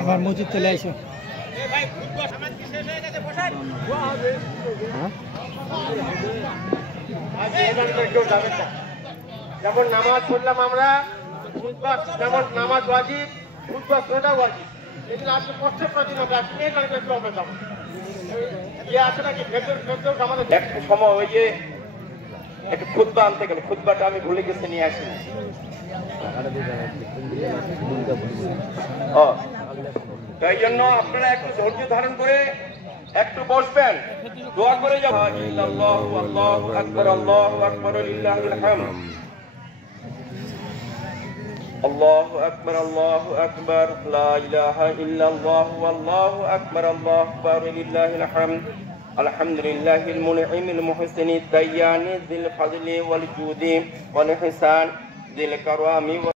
আবার মসজিদ চলে আইসো। যেমন নামাজ পড়লাম আমরা, যেমন নামাজ ওয়াজিব, খুতবা শোনাটা ওয়াজিব। এদিন আজকে কষ্ট প্রতি আমরা একটু আমরা যাবো ইয়ে আছে নাকি ভেতর আমাদের একটা সময় ওই যে একটা খুতবা আনতে গেলে খুতবাটা আমি ভুলে গেছি, নিয়ে আসি। তাই জন্য আপনারা একটু ধৈর্য ধারণ করে একটু বসবেন, দোয়া করে যাবেন। আল্লাহু আকবার, আল্লাহু আকবার, লিল্লাহিল হামদ। আল্লাহু আকবার, আল্লাহু আকবার, লা ইলাহা ইল্লাল্লাহ, আল্লাহু আকবার, আল্লাহু আকবার, লিল্লাহিল হামদ। আলহামদুলিল্লাহিল মুনঈমিল মুহসিনিদ দাইয়ানি যিল ফাযলি ওয়াল জুদি ওয়াল ইহসান যিল কারামি।